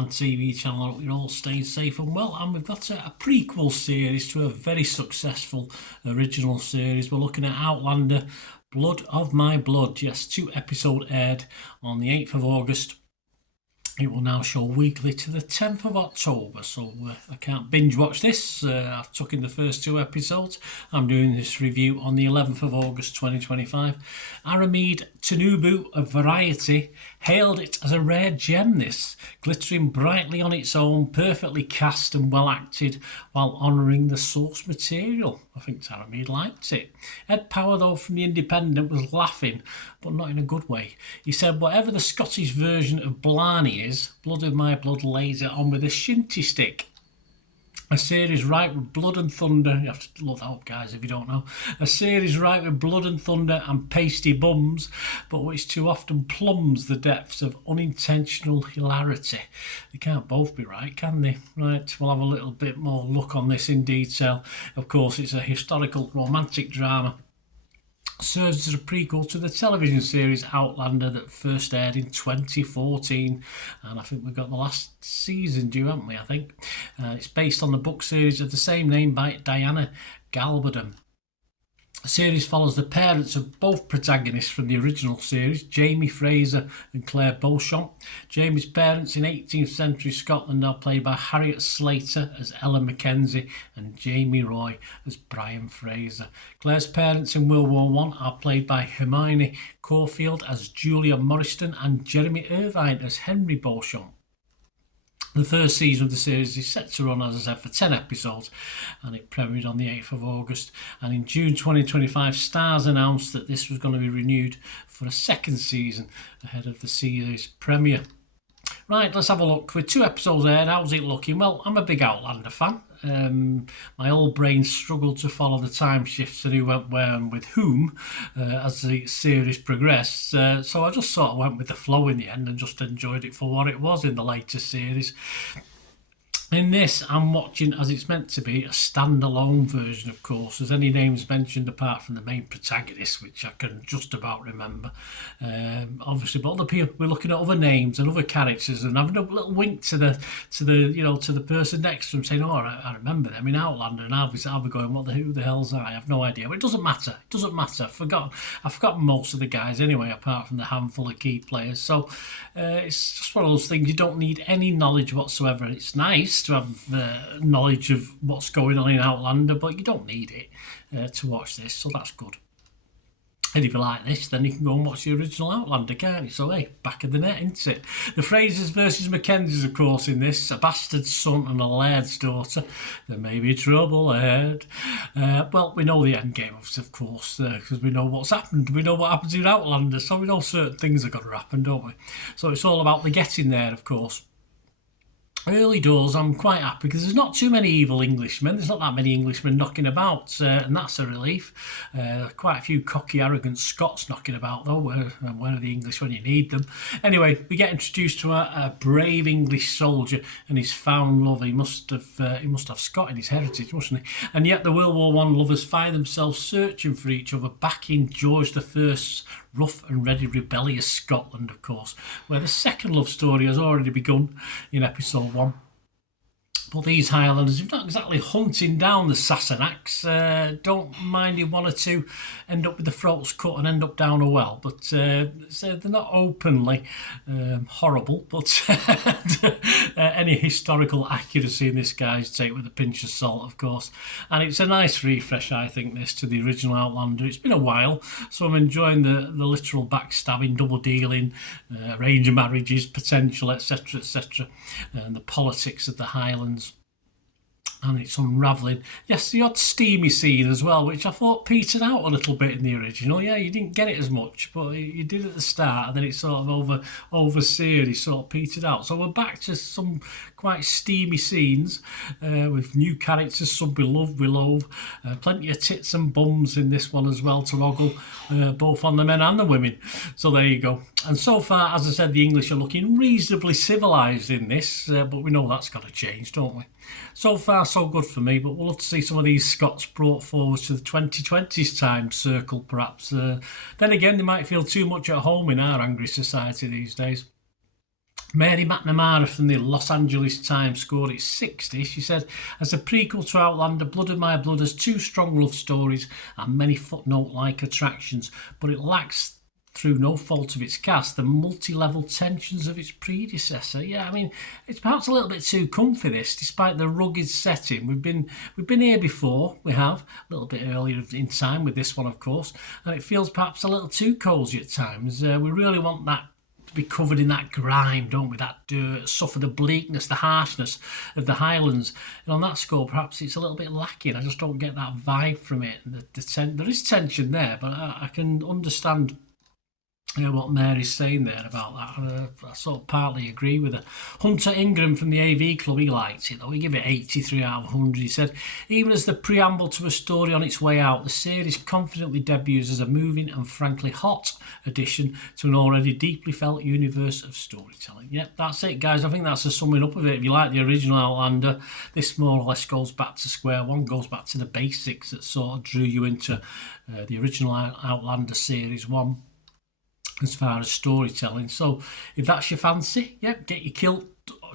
Outland TV channel. I hope you're all staying safe and well. And we've got a prequel series to a very successful original series. We're looking at Outlander, Blood of My Blood. Yes, 2 episodes aired on the 8th of August. It will now show weekly to the 10th of October, so I can't binge watch this. I've took in the first 2 episodes. I'm doing this review on the 11th of August 2025. Aramid Tanubu of Variety hailed it as a rare gem, this, glittering brightly on its own, perfectly cast and well acted, while honouring the source material. I think Aramid liked it. Ed Power, though, from The Independent, was laughing, but not in a good way. He said, whatever the Scottish version of Blarney is, Blood of My Blood lays it on with a shinty stick. A series ripe with blood and thunder. You have to look that up, guys, if you don't know. A series ripe with blood and thunder and pasty bums, but which too often plumbs the depths of unintentional hilarity. They can't both be right, can they? Right, we'll have a little bit more look on this in detail. Of course, it's a historical romantic drama. Serves as a prequel to the television series Outlander that first aired in 2014, and I think we've got the last season due, haven't we? I think it's based on the book series of the same name by Diana Galbadon. The series follows the parents of both protagonists from the original series, Jamie Fraser and Claire Beauchamp. Jamie's parents in 18th century Scotland are played by Harriet Slater as Ellen Mackenzie and Jamie Roy as Brian Fraser. Claire's parents in World War I are played by Hermione Caulfield as Julia Morriston and Jeremy Irvine as Henry Beauchamp. The first season of the series is set to run, as I said, for 10 episodes, and it premiered on the 8th of August. And in June 2025, Starz announced that this was going to be renewed for a second season ahead of the series premiere. Right, let's have a look. With 2 episodes aired, how's it looking? Well, I'm a big Outlander fan. My old brain struggled to follow the time shifts and who went where and with whom as the series progressed. So I just sort of went with the flow in the end and just enjoyed it for what it was in the later series. In this, I'm watching, as it's meant to be, a standalone version, of course. There's any names mentioned apart from the main protagonist, which I can just about remember. Obviously, but other people, we're looking at other names and other characters and having a little wink to the person next to them, saying, "Oh, I remember them in Outlander," and I'll be going, who the hell's that? I have no idea. But it doesn't matter. It doesn't matter. I've forgotten most of the guys anyway, apart from the handful of key players. So it's just one of those things. You don't need any knowledge whatsoever. It's nice to have knowledge of what's going on in Outlander, but you don't need it to watch this, so that's good. And if you like this, then you can go and watch the original Outlander, can't you? So, hey, back of the net, isn't it? The Frasers versus Mackenzies, of course, in this. A bastard's son and a laird's daughter. There may be trouble ahead. Well, we know the end game, of course, because we know what's happened. We know what happens in Outlander, so we know certain things are going to happen, don't we? So it's all about the getting there, of course. Early doors, I'm quite happy because there's not too many evil Englishmen. There's not that many Englishmen knocking about, and that's a relief. Quite a few cocky, arrogant Scots knocking about, though. Where are the English when you need them? Anyway, we get introduced to a brave English soldier and his found love. He must have Scot in his heritage, mustn't he? And yet the World War I lovers find themselves searching for each other back in George I's rough and ready rebellious Scotland, of course, where the second love story has already begun in episode 1. But these Highlanders, if not exactly hunting down the Sassenachs, don't mind if one or two end up with the throats cut and end up down a well. But so they're not openly horrible, but any historical accuracy in this, guys, take with a pinch of salt, of course. And it's a nice refresh, I think, this to the original Outlander. It's been a while, so I'm enjoying the literal backstabbing, double dealing, arranged marriages, potential, etc., and the politics of the Highlands. And it's unravelling. Yes, the odd steamy scene as well, which I thought petered out a little bit in the original. Yeah, you didn't get it as much, but you did at the start, and then it sort of over series sort of petered out. So we're back to some quite steamy scenes with new characters, some we love. Plenty of tits and bums in this one as well to ogle, both on the men and the women. So there you go. And so far, as I said, the English are looking reasonably civilised in this, but we know that's got to change, don't we? So far, so good for me, but we'll have to see some of these Scots brought forward to the 2020s time circle, perhaps. Then again, they might feel too much at home in our angry society these days. Mary McNamara from the Los Angeles Times scored it 60. She said, as a prequel to Outlander, Blood of My Blood has two strong love stories and many footnote-like attractions, but it lacks, through no fault of its cast, the multi-level tensions of its predecessor. Yeah, I mean, it's perhaps a little bit too comfy, this, despite the rugged setting. We've been here before, we have, a little bit earlier in time with this one, of course, and it feels perhaps a little too cosy at times. We really want that to be covered in that grime, don't we? That dirt, suffer the bleakness, the harshness of the Highlands. And on that score, perhaps it's a little bit lacking. I just don't get that vibe from it. There is tension there, but I can understand what Mary's saying there about that. I sort of partly agree with her. Hunter Ingram from the AV Club, he liked it though. He gave it 83 out of 100. He said, even as the preamble to a story on its way out, the series confidently debuts as a moving and frankly hot addition to an already deeply felt universe of storytelling. Yep, that's it, guys. I think that's a summing up of it. If you like the original Outlander, this more or less goes back to square one, goes back to the basics that sort of drew you into the original Outlander series one, as far as storytelling. So if that's your fancy, yep, get your kilt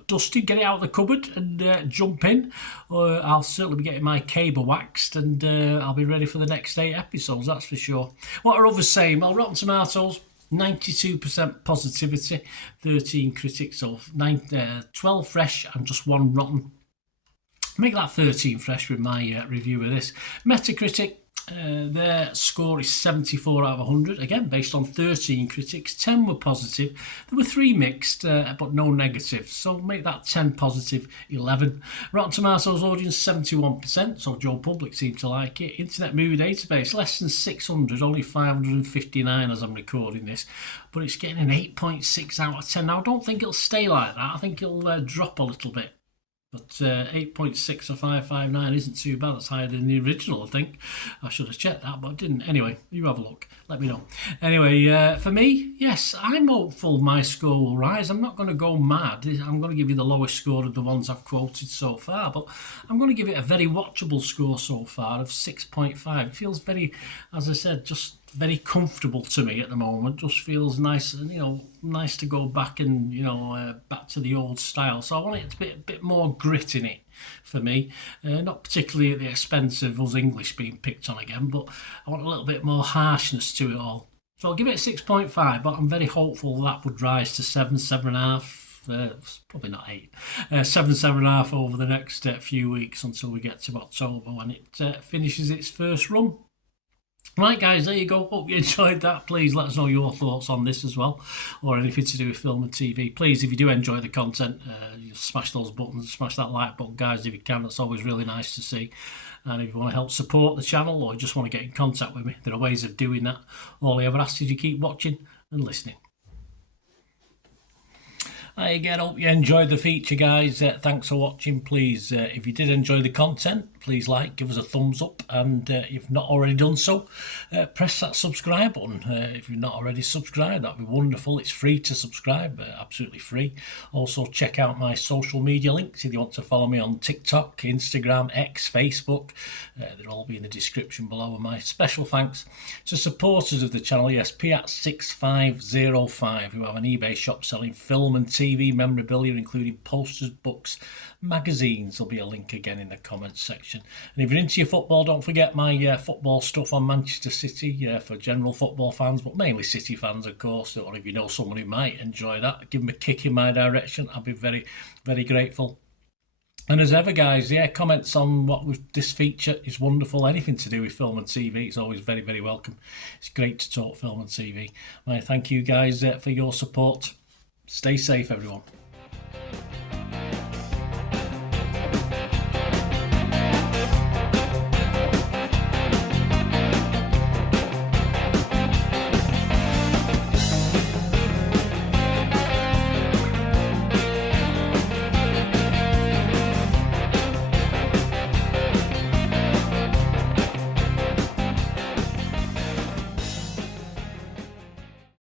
dusted, get it out of the cupboard and jump in. I'll certainly be getting my cable waxed and I'll be ready for the next 8 episodes, that's for sure. What are others saying? Well, Rotten Tomatoes, 92% positivity, 13 critics, so 12 fresh and just 1 rotten. Make that 13 fresh with my review of this. Metacritic, their score is 74 out of 100, again based on 13 critics. 10 were positive, there were 3 mixed but no negatives, so make that 10 positive, 11. Rotten Tomatoes audience 71%, so Joe Public seemed to like it. Internet Movie Database less than 600, only 559 as I'm recording this, but it's getting an 8.6 out of 10. Now I don't think it'll stay like that, I think it'll drop a little bit. But 8.6 or 559 isn't too bad. That's higher than the original, I think. I should have checked that, but I didn't. Anyway, you have a look. Let me know. Anyway, for me, yes, I'm hopeful my score will rise. I'm not going to go mad. I'm going to give you the lowest score of the ones I've quoted so far, but I'm going to give it a very watchable score so far of 6.5. It feels very, as I said, just very comfortable to me at the moment. Just feels nice, and nice to go back and back to the old style. So I want it to be a bit more grit in it for me, not particularly at the expense of us English being picked on again, but I want a little bit more harshness to it all. So I'll give it a 6.5, but I'm very hopeful that would rise to 7, 7.5. Probably not 8, 7, 7.5 over the next few weeks until we get to October when it finishes its first run. Right, guys, there you go. Hope you enjoyed that. Please let us know your thoughts on this as well, or anything to do with film and TV. Please, if you do enjoy the content, smash those buttons, smash that like button, guys, if you can. That's always really nice to see. And if you want to help support the channel or just want to get in contact with me, there are ways of doing that. All I ever ask is you keep watching and listening. Again, hope you enjoyed the feature, guys. Thanks for watching. Please, if you did enjoy the content, please give us a thumbs up, and if you've not already done so, press that subscribe button. If you've not already subscribed, that'd be wonderful. It's free to subscribe, absolutely free. Also, check out my social media links if you want to follow me on Tik Tok, Instagram, X, Facebook. They'll all be in the description below. And my special thanks to supporters of the channel, yes, Piat6505, who have an eBay shop selling film and TV memorabilia, including posters, books, magazines. There'll be a link again in the comments section. And if you're into your football, don't forget my football stuff on Manchester City for general football fans, but mainly City fans, of course. Or if you know someone who might enjoy that, give them a kick in my direction. I'll be very, very grateful. And as ever, guys, comments on this feature is wonderful. Anything to do with film and TV is always very, very welcome. It's great to talk film and TV. I thank you guys for your support. Stay safe, everyone.